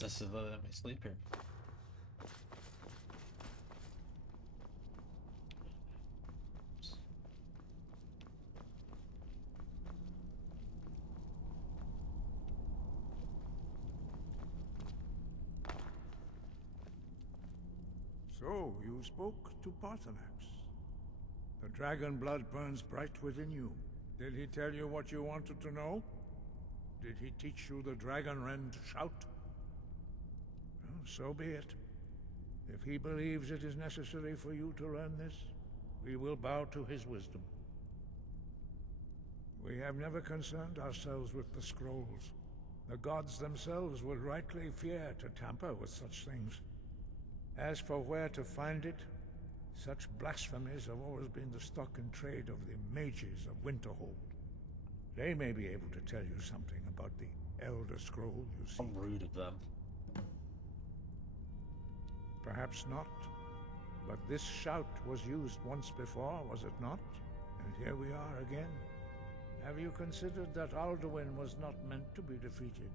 necessarily let me sleep here. So, you spoke to Parthenax. The dragon blood burns bright within you. Did he tell you what you wanted to know? Did he teach you the dragon rend shout? Well, so be it. If he believes it is necessary for you to learn this, we will bow to his wisdom. We have never concerned ourselves with the scrolls. The gods themselves would rightly fear to tamper with such things. As for where to find it, such blasphemies have always been the stock and trade of the mages of Winterhold. They may be able to tell you something about the Elder Scroll you How seek. rude of them. Perhaps not. But this shout was used once before, was it not? And here we are again. Have you considered that Alduin was not meant to be defeated?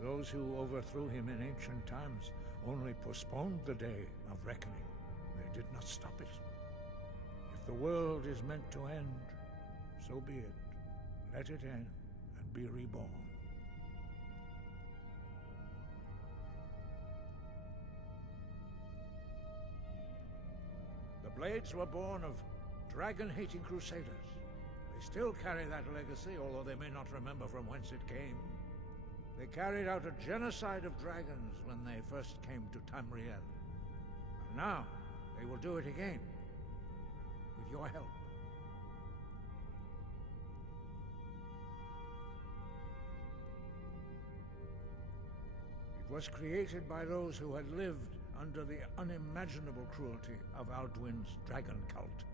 Those who overthrew him in ancient times only postponed the day of reckoning. They did not stop it. If the world is meant to end, so be it. Let it end and be reborn. The Blades were born of dragon-hating crusaders. They still carry that legacy, although they may not remember from whence it came. They carried out a genocide of dragons when they first came to Tamriel. And now, they will do it again. With your help. It was created by those who had lived under the unimaginable cruelty of Alduin's dragon cult.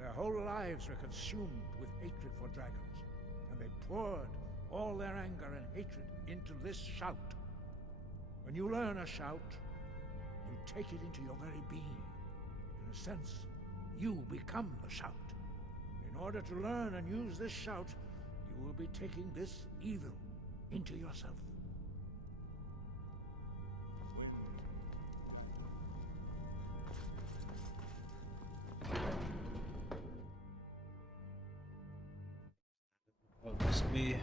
Their whole lives were consumed with hatred for dragons, and they poured all their anger and hatred into this shout. When you learn a shout, you take it into your very being. In a sense, you become the shout. In order to learn and use this shout, you will be taking this evil into yourself. What must be?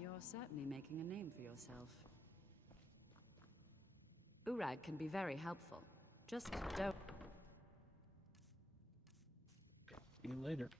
You're certainly making a name for yourself. Urag can be very helpful. Just don't... See you later.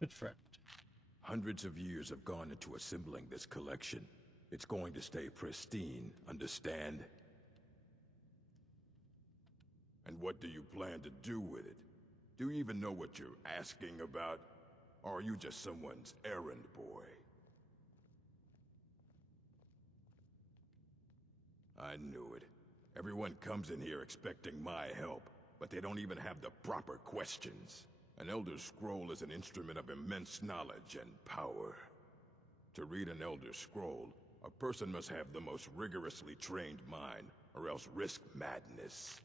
Good friend. Hundreds of years have gone into assembling this collection. It's going to stay pristine, understand? And what do you plan to do with it? Do you even know what you're asking about? Or are you just someone's errand boy? I knew it. Everyone comes in here expecting my help, but they don't even have the proper questions. An Elder Scroll is an instrument of immense knowledge and power. To read an Elder Scroll, a person must have the most rigorously trained mind, or else risk madness.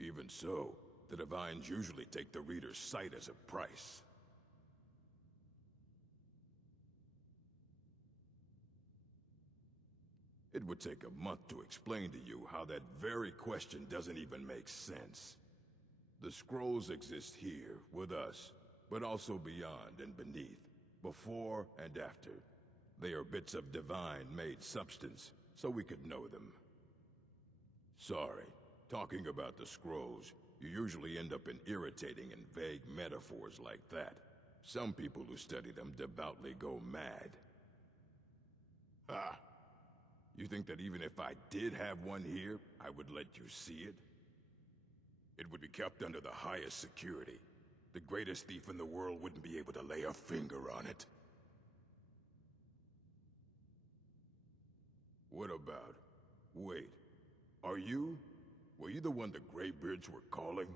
Even so, the Divines usually take the reader's sight as a price. It would take a month to explain to you how that very question doesn't even make sense. The scrolls exist here, with us, but also beyond and beneath, before and after. They are bits of divine-made substance, so we could know them. Sorry, talking about the scrolls, you usually end up in irritating and vague metaphors like that. Some people who study them devoutly go mad. Ah! You think that even if I did have one here, I would let you see it? It would be kept under the highest security. The greatest thief in the world wouldn't be able to lay a finger on it. What about... Wait. Were you the one the Greybeards were calling?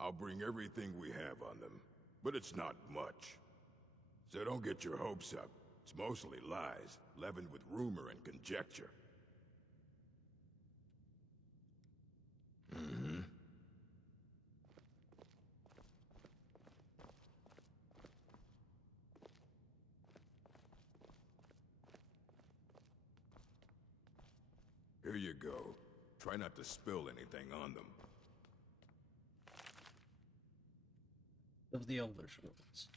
I'll bring everything we have on them, but it's not much. So don't get your hopes up. It's mostly lies, leavened with rumor and conjecture. Mm-hmm. Here you go. Try not to spill anything on them. Of the Elder Scrolls. It's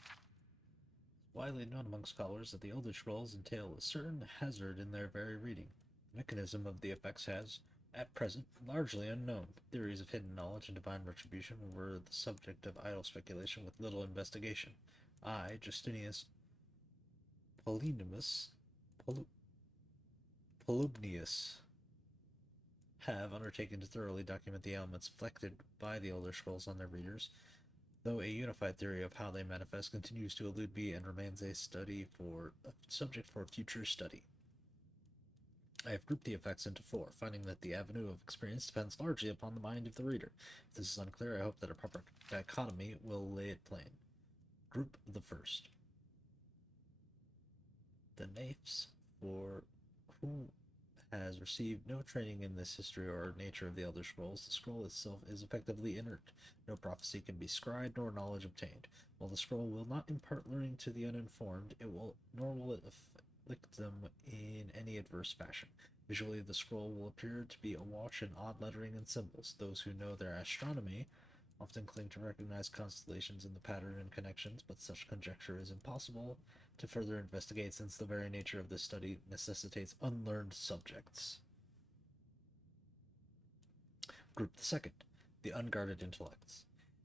widely known among scholars that the Elder Scrolls entail a certain hazard in their very reading. The mechanism of the effects has, at present, largely unknown. Theories of hidden knowledge and divine retribution were the subject of idle speculation with little investigation. I, Justinius Polygnius, have undertaken to thoroughly document the elements reflected by the Elder Scrolls on their readers, though a unified theory of how they manifest continues to elude me and remains a subject for future study. I have grouped the effects into 4, finding that the avenue of experience depends largely upon the mind of the reader. If this is unclear, I hope that a proper dichotomy will lay it plain. Group the first. The Naifs, for who has received no training in this history or nature of the Elder Scrolls. The scroll itself is effectively inert. No prophecy can be scribed nor knowledge obtained. While the scroll will not impart learning to the uninformed, nor will it afflict them in any adverse fashion. Visually, the scroll will appear to be awash in odd lettering and symbols. Those who know their astronomy often claim to recognize constellations in the pattern and connections, but such conjecture is impossible to further investigate since the very nature of this study necessitates unlearned subjects. Group the second, the unguarded intellects.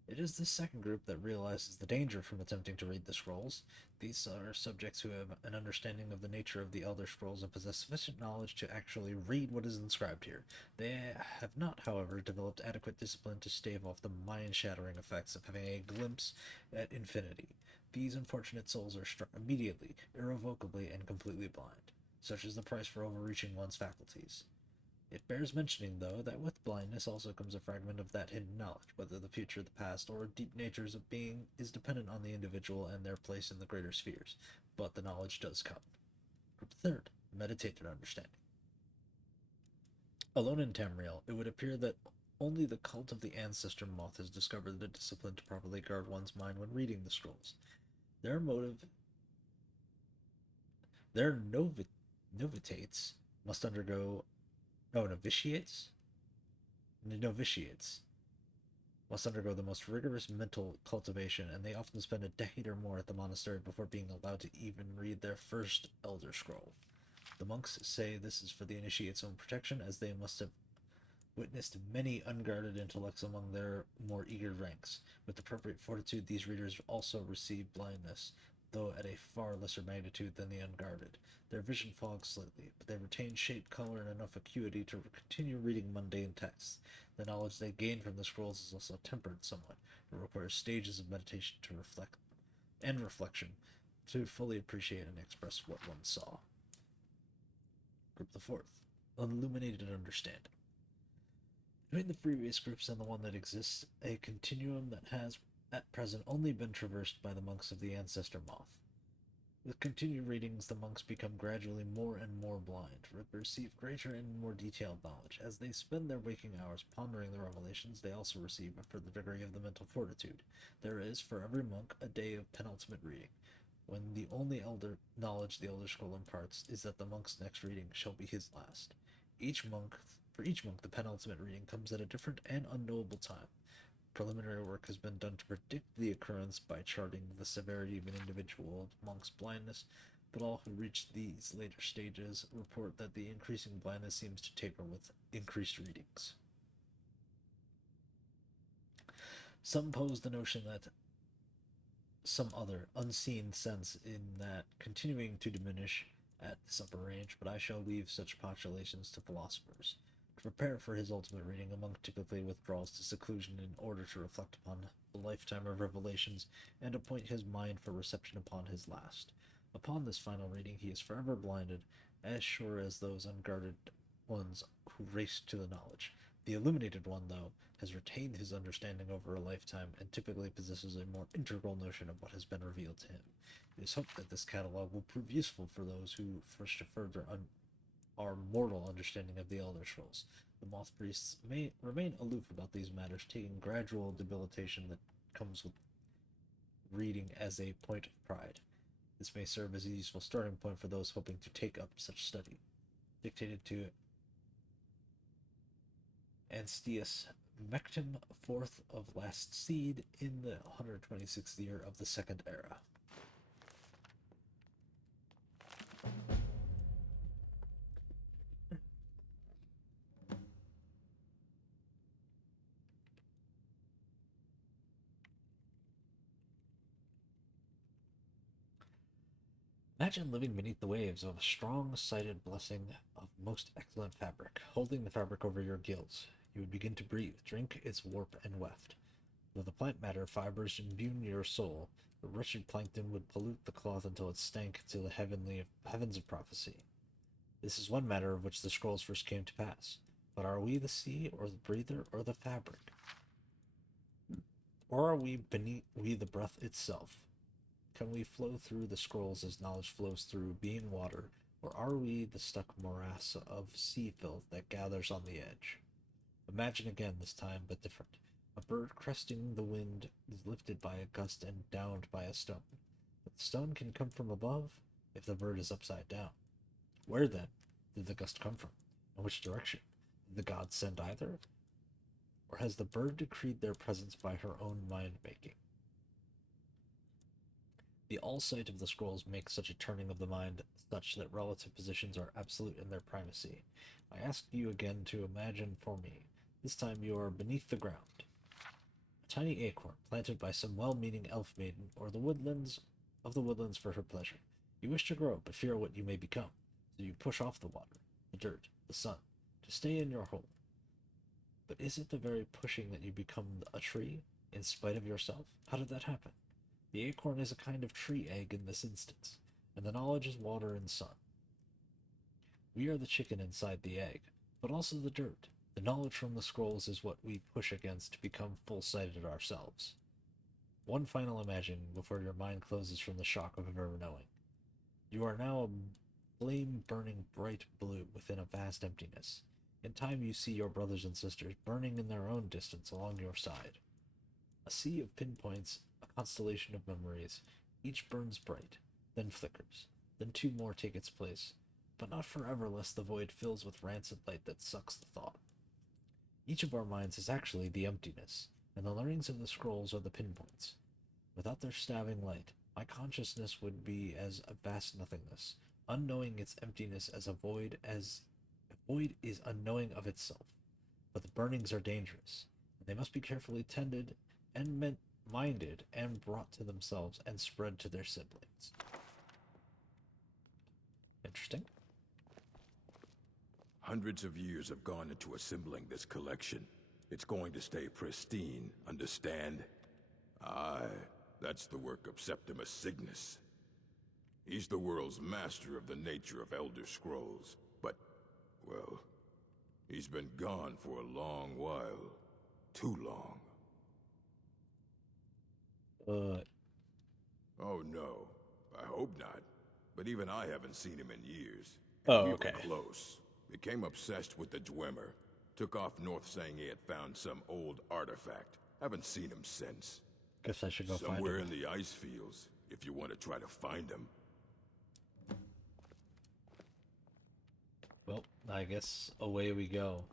It is this second group that realizes the danger from attempting to read the scrolls. These are subjects who have an understanding of the nature of the Elder Scrolls and possess sufficient knowledge to actually read what is inscribed here. They have not, however, developed adequate discipline to stave off the mind-shattering effects of having a glimpse at infinity. These unfortunate souls are struck immediately, irrevocably, and completely blind. Such is the price for overreaching one's faculties. It bears mentioning, though, that with blindness also comes a fragment of that hidden knowledge. Whether the future, the past, or deep natures of being is dependent on the individual and their place in the greater spheres. But the knowledge does come. Group third, meditated understanding. Alone in Tamriel, it would appear that only the cult of the ancestor moth has discovered the discipline to properly guard one's mind when reading the scrolls. Their novitiates must undergo novitiates must undergo the most rigorous mental cultivation, and they often spend a decade or more at the monastery before being allowed to even read their first Elder Scroll. The monks say this is for the initiate's own protection, as they must have witnessed many unguarded intellects among their more eager ranks. With appropriate fortitude, these readers also receive blindness, though at a far lesser magnitude than the unguarded. Their vision fogs slightly, but they retain shape, color, and enough acuity to continue reading mundane texts. The knowledge they gain from the scrolls is also tempered somewhat. It requires stages of meditation to reflection to fully appreciate and express what one saw. Group the fourth, illuminated understanding. Between the previous groups and the one that exists, a continuum that has, at present, only been traversed by the monks of the Ancestor Moth. With continued readings, the monks become gradually more and more blind, receive greater and more detailed knowledge. As they spend their waking hours pondering the revelations, they also receive a further degree of the mental fortitude. There is, for every monk, a day of penultimate reading, when the only elder knowledge the Elder Scroll imparts is that the monk's next reading shall be his last. For each monk, the penultimate reading comes at a different and unknowable time. Preliminary work has been done to predict the occurrence by charting the severity of an individual monk's blindness, but all who reach these later stages report that the increasing blindness seems to taper with increased readings. Some pose the notion that some other unseen sense in that continuing to diminish at this upper range, but I shall leave such postulations to philosophers. To prepare for his ultimate reading, a monk typically withdraws to seclusion in order to reflect upon a lifetime of revelations and appoint his mind for reception upon his last. Upon this final reading, he is forever blinded, as sure as those unguarded ones who race to the knowledge. The illuminated one, though, has retained his understanding over a lifetime and typically possesses a more integral notion of what has been revealed to him. It is hoped that this catalog will prove useful for those who wish to further our mortal understanding of the Elder Scrolls. The Moth Priests may remain aloof about these matters, taking gradual debilitation that comes with reading as a point of pride. This may serve as a useful starting point for those hoping to take up such study. Dictated to Anstius Mectum, fourth of last seed, in the 126th year of the Second Era. Imagine living beneath the waves of a strong-sided blessing of most excellent fabric, holding the fabric over your gills. You would begin to breathe, drink its warp and weft. Though the plant matter fibers imbue your soul, the wretched plankton would pollute the cloth until it stank to the heavens of prophecy. This is one matter of which the scrolls first came to pass. But are we the sea, or the breather, or the fabric? Or are we the breath itself? Can we flow through the scrolls as knowledge flows through, being water, or are we the stuck morass of sea filth that gathers on the edge? Imagine again, this time, but different. A bird cresting the wind is lifted by a gust and downed by a stone. But the stone can come from above if the bird is upside down. Where, then, did the gust come from? In which direction? Did the gods send either? Or has the bird decreed their presence by her own mind-making? The all-sight of the scrolls makes such a turning of the mind such that relative positions are absolute in their primacy. I ask you again to imagine for me. This time you are beneath the ground. A tiny acorn planted by some well-meaning elf maiden or the woodlands for her pleasure. You wish to grow, but fear what you may become. So you push off the water, the dirt, the sun, to stay in your hole. But is it the very pushing that you become a tree, in spite of yourself? How did that happen? The acorn is a kind of tree egg in this instance, and the knowledge is water and sun. We are the chicken inside the egg, but also the dirt. The knowledge from the scrolls is what we push against to become full-sighted ourselves. One final imagining before your mind closes from the shock of ever knowing. You are now a flame burning bright blue within a vast emptiness. In time you see your brothers and sisters burning in their own distance along your side. A sea of pinpoints, a constellation of memories. Each burns bright, then flickers, then two more take its place, but not forever lest the void fills with rancid light that sucks the thought. Each of our minds is actually the emptiness, and the learnings of the scrolls are the pinpoints. Without their stabbing light, my consciousness would be as a vast nothingness, unknowing its emptiness as a void is unknowing of itself. But the burnings are dangerous, and they must be carefully tended and minded and brought to themselves and spread to their siblings. Interesting. Hundreds of years have gone into assembling this collection. It's going to stay pristine, understand? Aye, that's the work of Septimus Cygnus. He's the world's master of the nature of Elder Scrolls, but, well, he's been gone for a long while. Too long. Oh no, I hope not. but even I haven't seen him in years. Oh, We okay. were close. Became obsessed with the Dwemer. Took off north saying he had found some old artifact. Haven't seen him since. Guess I should go find Somewhere him. in the ice fields, if you want to try to find him. Well, I guess away we go.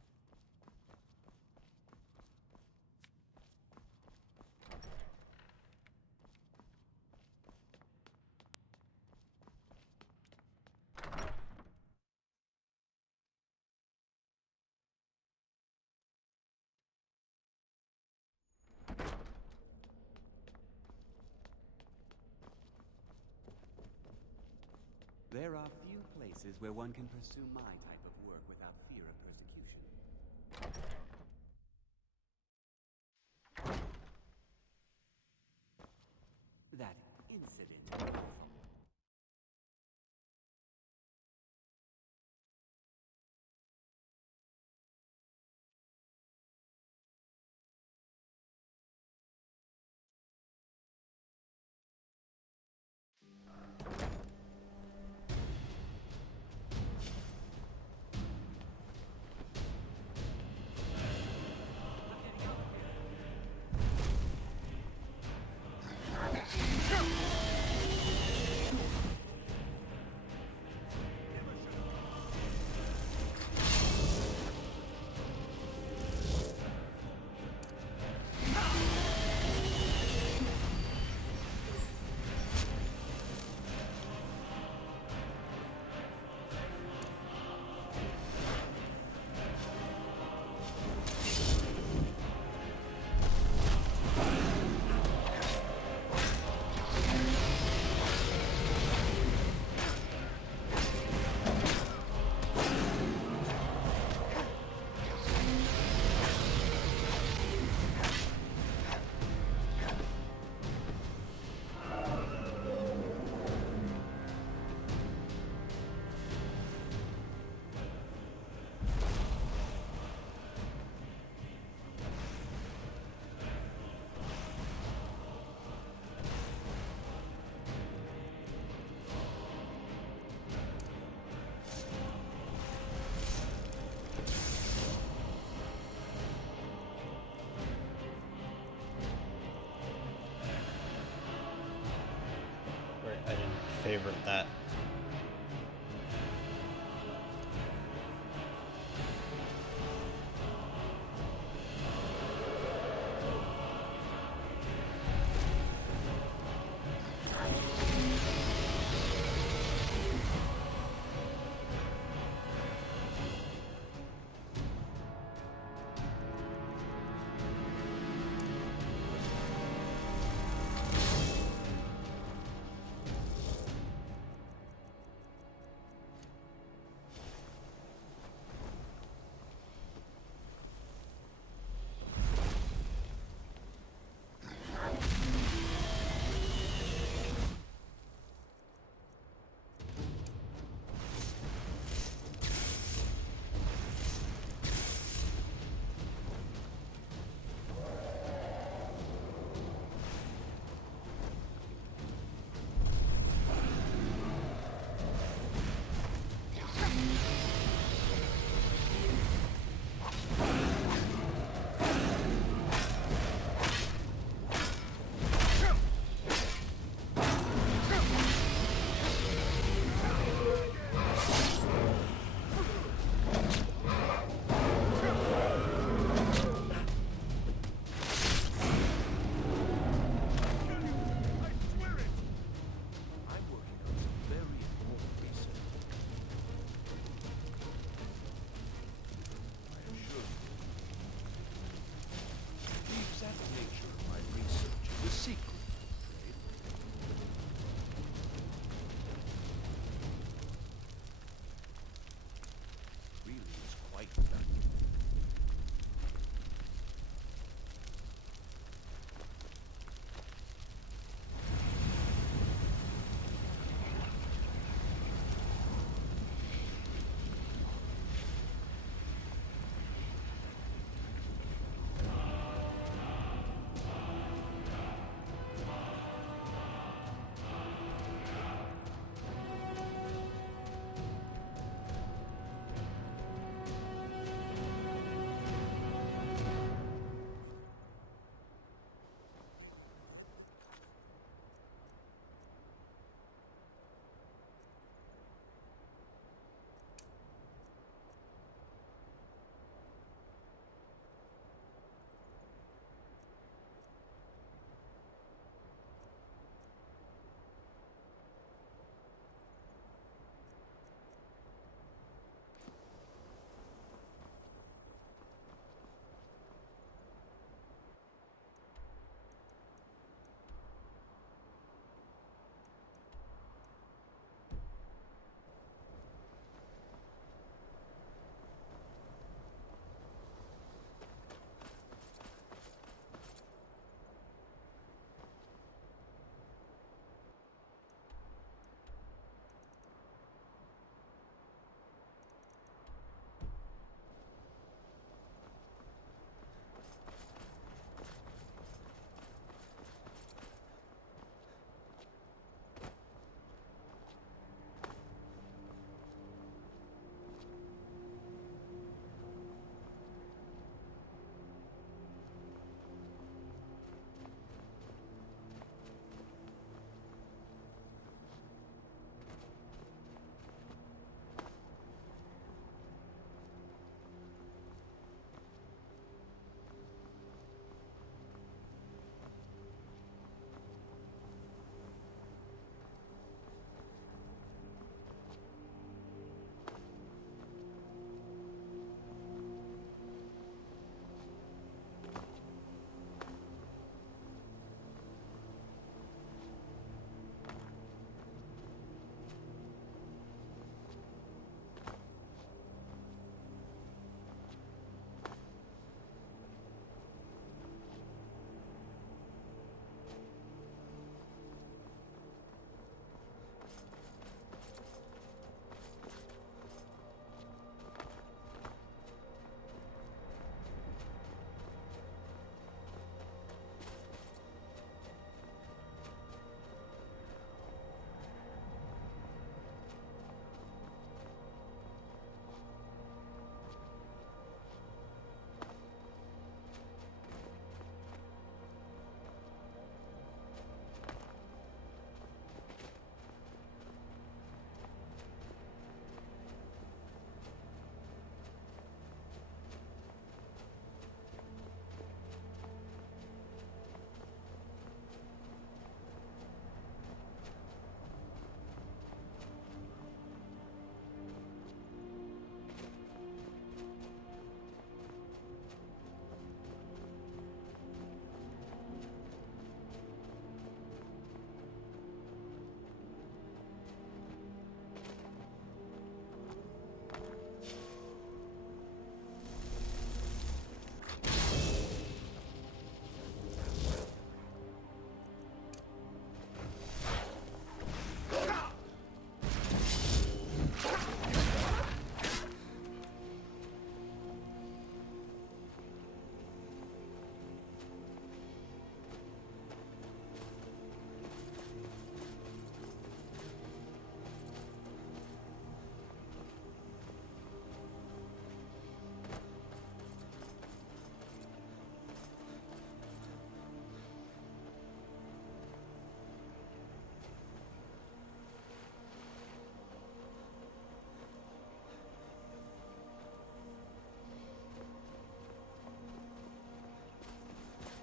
There are few places where one can pursue my type of work without fear of persecution. That incident. Right, I didn't favorite that.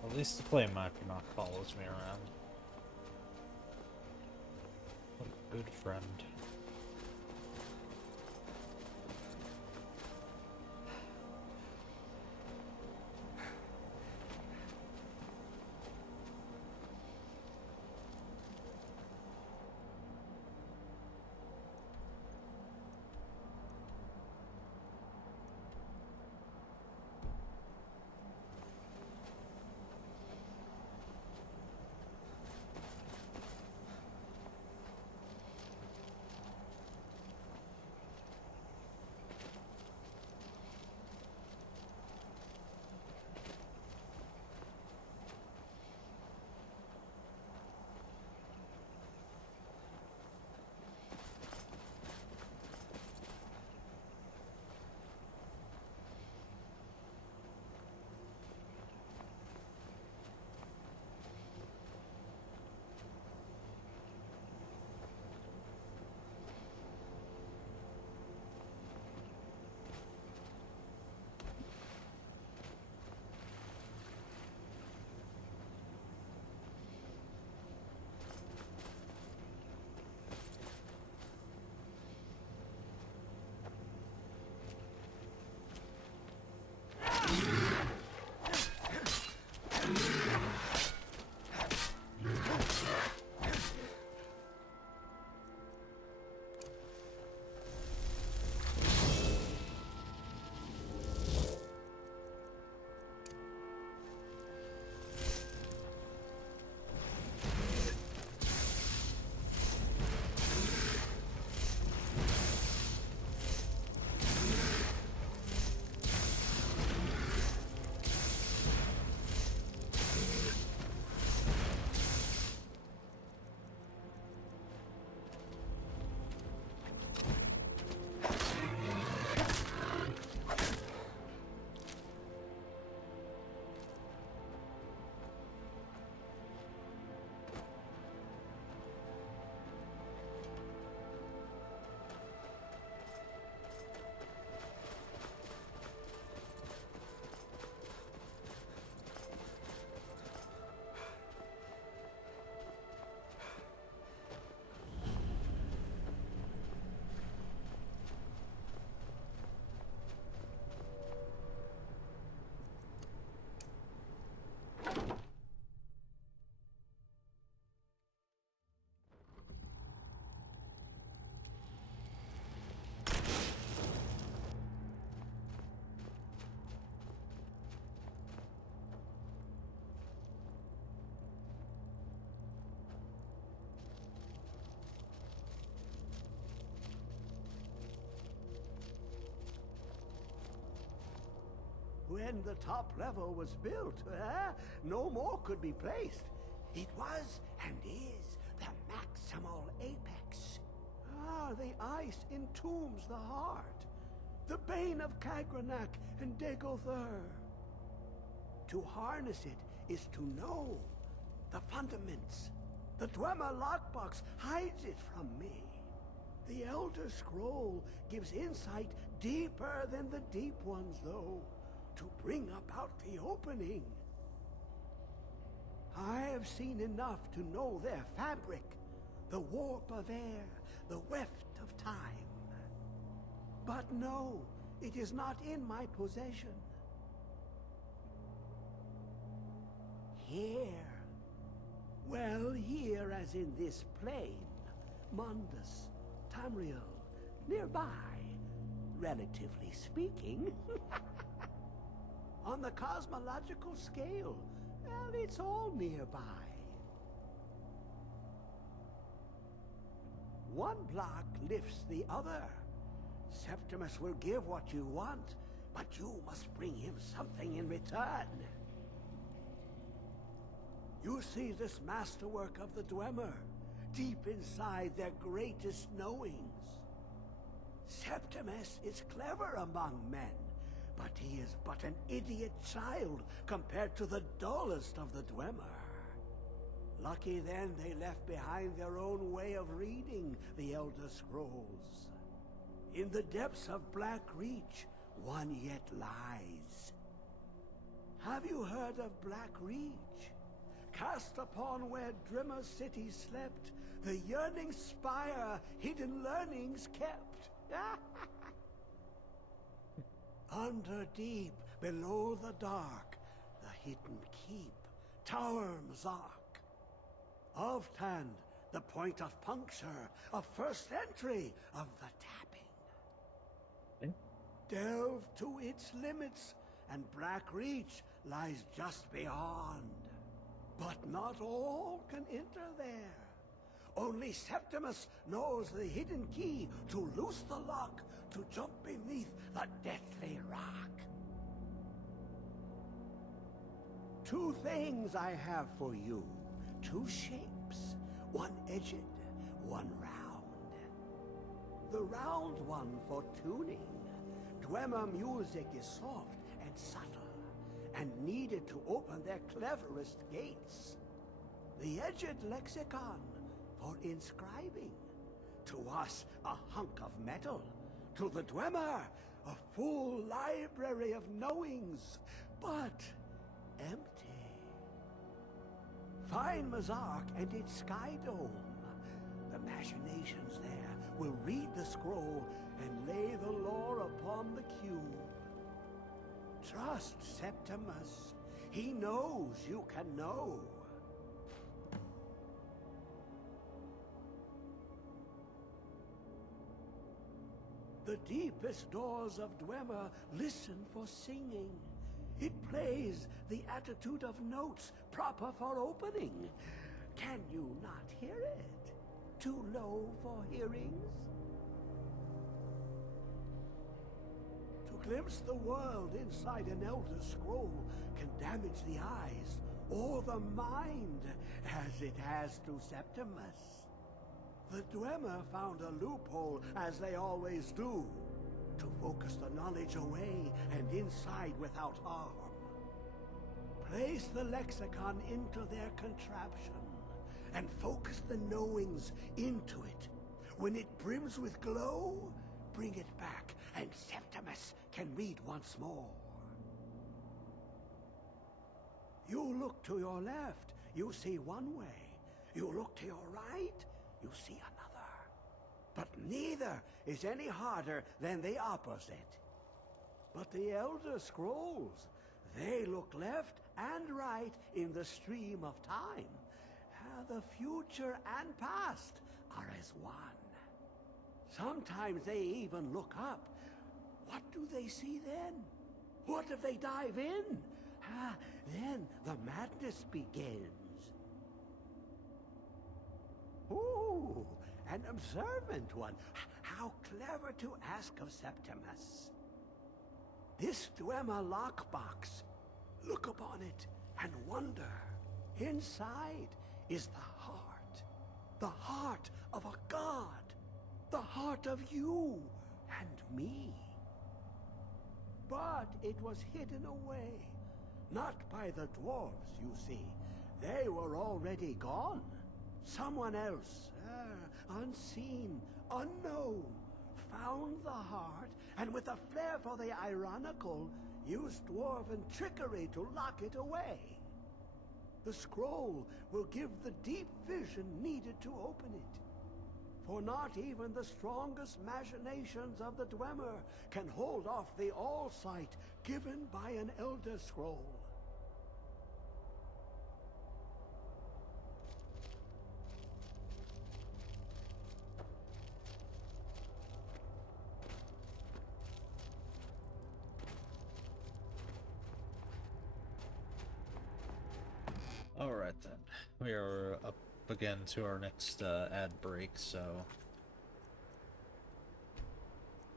At least the play map not follows me around. What a good friend. When the top level was built, no more could be placed. It was and is the maximal apex. The ice entombs the heart. The bane of Kagranak and Dagother. To harness it is to know the fundaments. The Dwemer lockbox hides it from me. The Elder Scroll gives insight deeper than the deep ones, though, to bring about the opening. I have seen enough to know their fabric, the warp of air, the weft of time. But no, it is not in my possession. Here. Well, here as in this plain, Mundus, Tamriel, nearby, relatively speaking. On the cosmological scale, well, it's all nearby. One block lifts the other. Septimus will give what you want, but you must bring him something in return. You see this masterwork of the Dwemer, deep inside their greatest knowings. Septimus is clever among men, but he is but an idiot child compared to the dullest of the Dwemer. Lucky then they left behind their own way of reading the Elder Scrolls. In the depths of Black Reach, one yet lies. Have you heard of Black Reach? Cast upon where Drimmer's city slept, the yearning spire hidden learnings kept. Under deep, below the dark, the hidden keep, Tower Mazark. Of Tand, the point of puncture, of first entry, of the tapping. Delve to its limits, and Black Reach lies just beyond. But not all can enter there. Only Septimus knows the hidden key to loose the lock, to jump beneath the deathly rock. Two things I have for you. Two shapes. One edged, one round. The round one for tuning. Dwemer music is soft and subtle, and needed to open their cleverest gates. The edged lexicon for inscribing. To us, a hunk of metal. To the Dwemer, a full library of knowings, but empty. Find Mazark and its sky dome. The machinations there will read the scroll and lay the lore upon the cube. Trust Septimus. He knows you can know. The deepest doors of Dwemer listen for singing. It plays the attitude of notes proper for opening. Can you not hear it? Too low for hearings? To glimpse the world inside an Elder Scroll can damage the eyes or the mind, as it has to Septimus. The Dwemer found a loophole, as they always do, to focus the knowledge away and inside without harm. Place the lexicon into their contraption, and focus the knowings into it. When it brims with glow, bring it back, and Septimus can read once more. You look to your left, you see one way. You look to your right, you see another. But neither is any harder than the opposite. But the Elder Scrolls, they look left and right in the stream of time. The future and past are as one. Sometimes they even look up. What do they see then? What if they dive in? Then the madness begins. Ooh, an observant one. How clever to ask of Septimus. This Dwemer lockbox. Look upon it and wonder. Inside is the heart of a god, the heart of you and me. But it was hidden away, not by the dwarves, you see. They were already gone. Someone else, unseen, unknown, found the heart, and with a flair for the ironical, used dwarven trickery to lock it away. The scroll will give the deep vision needed to open it. For not even the strongest machinations of the Dwemer can hold off the all-sight given by an Elder Scroll. Alright then, we are up again to our next ad break, so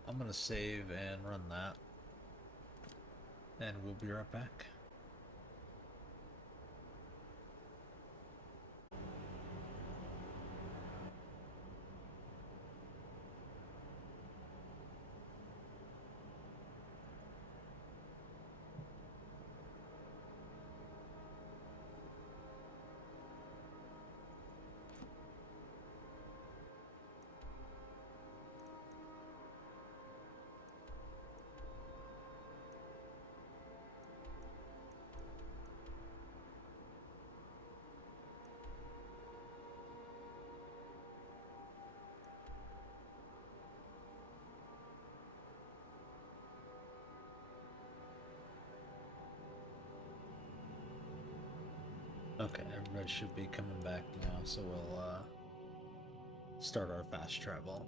I'm gonna save and run that, and we'll be right back. Okay, everybody should be coming back now, so we'll start our fast travel.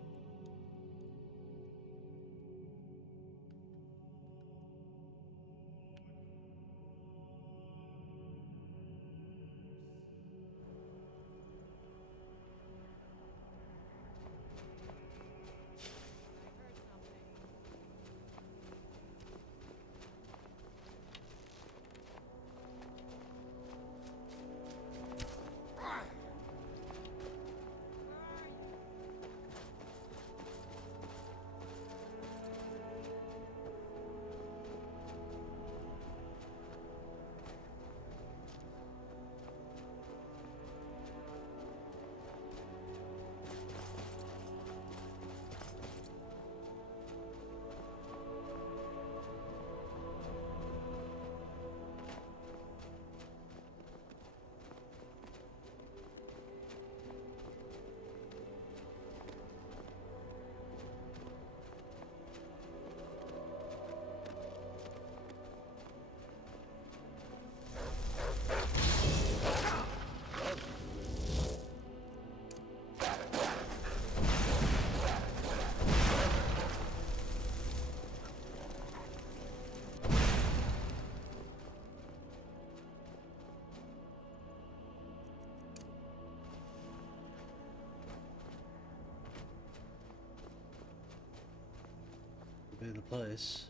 Be the place.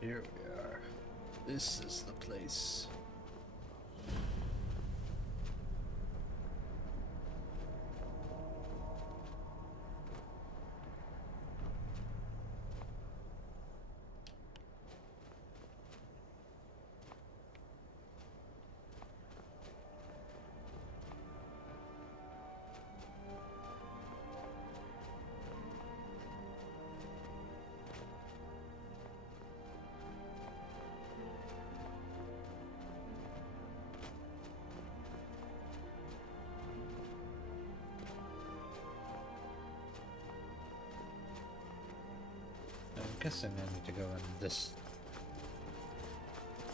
Here we are. This is the place. I'm guessing I need to go in this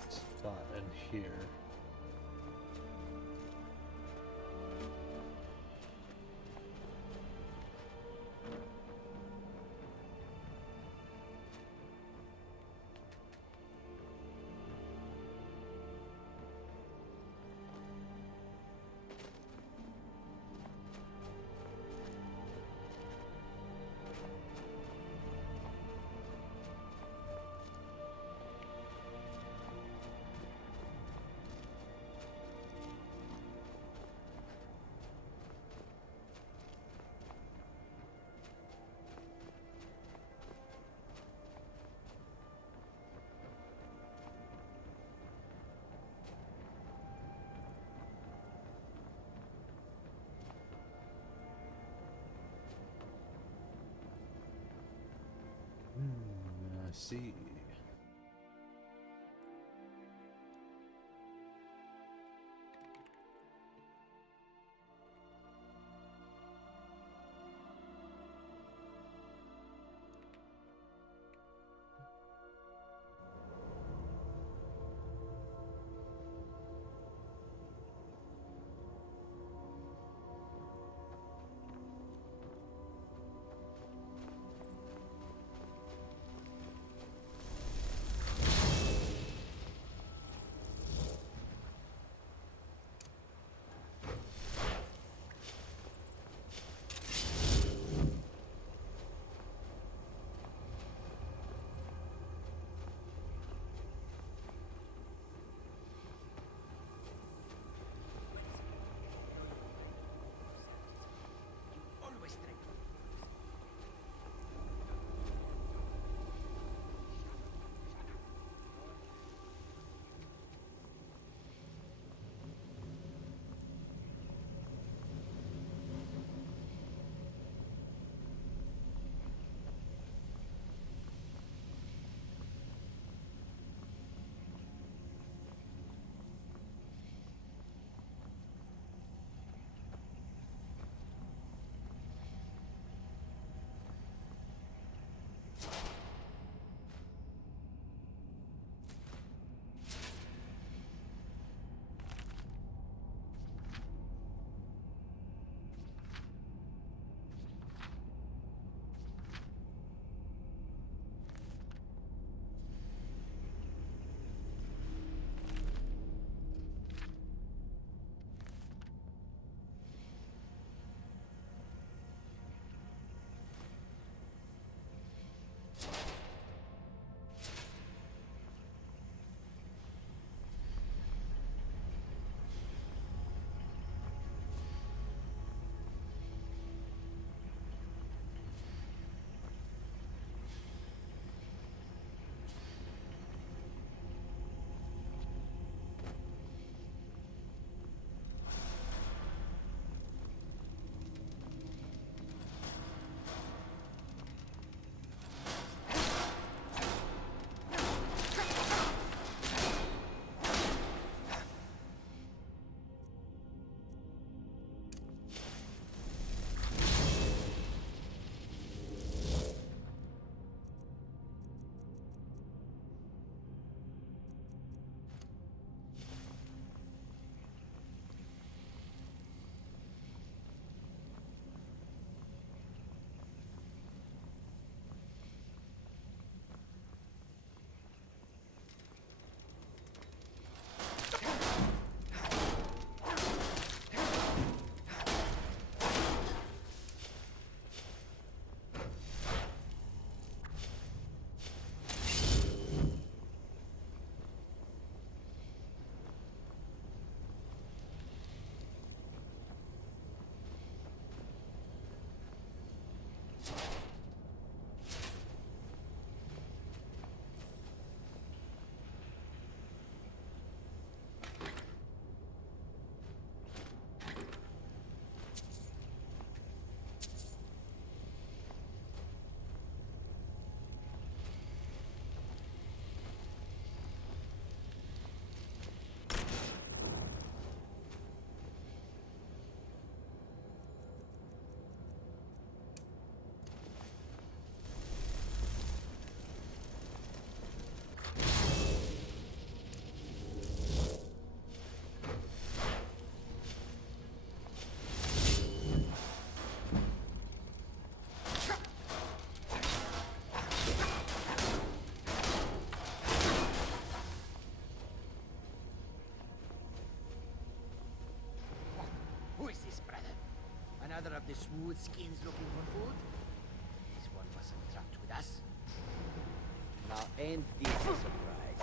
spot in here. see. Another of the smooth skins looking for food? This one wasn't trapped with us. Now ain't this a surprise?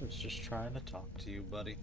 I was just trying to talk to you, buddy.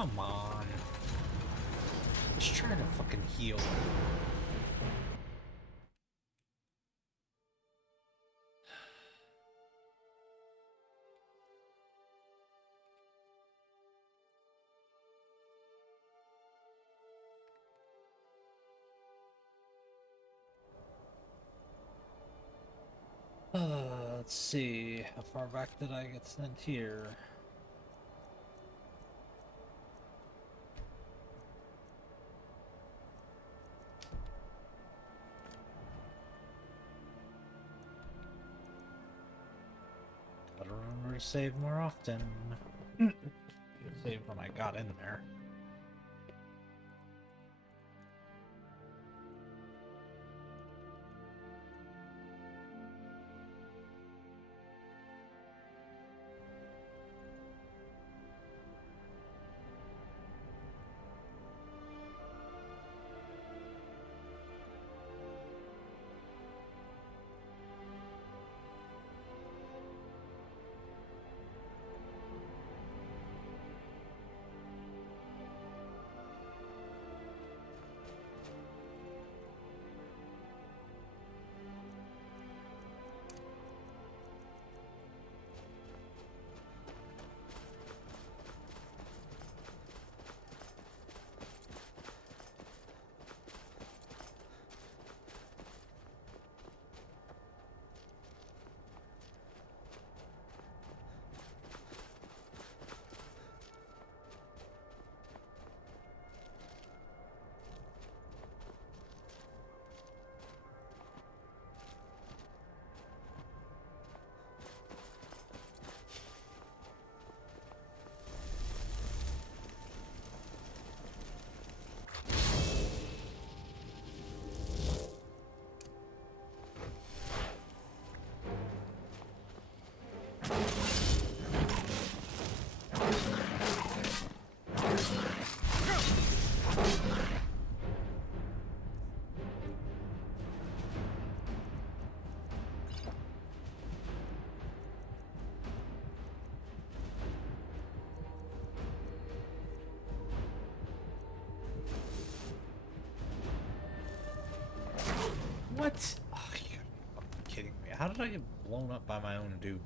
Come on. Just try to fucking heal. Let's see. How far back did I get sent here? Gotta remember to save more often. Save when I got in there. What? Oh, you're fucking kidding me. How did I get blown up by my own dude?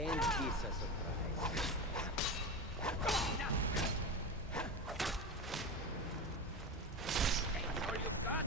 Ain't this a surprise? That's all you've got?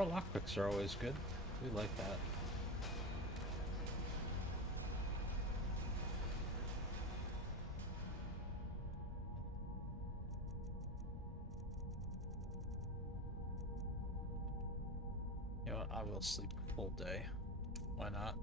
More lockpicks are always good. We like that. You know what? I will sleep a full day. Why not?